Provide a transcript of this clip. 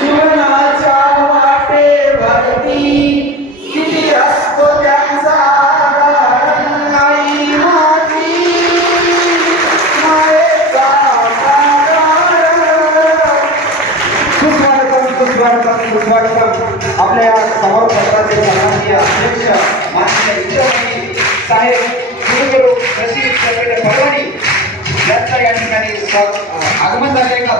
जीवनाच्या वाटेवरती किती असतो त्यांचा आधार. आई माझी मायेचा सुस्वागतम आपल्या या समारोपाचे सन्माननीय अध्यक्ष माननीय विद्यार्थी साहेब कुलगुरू रशीद चपेटे परवानी यांचा या ठिकाणी आगमन झाले का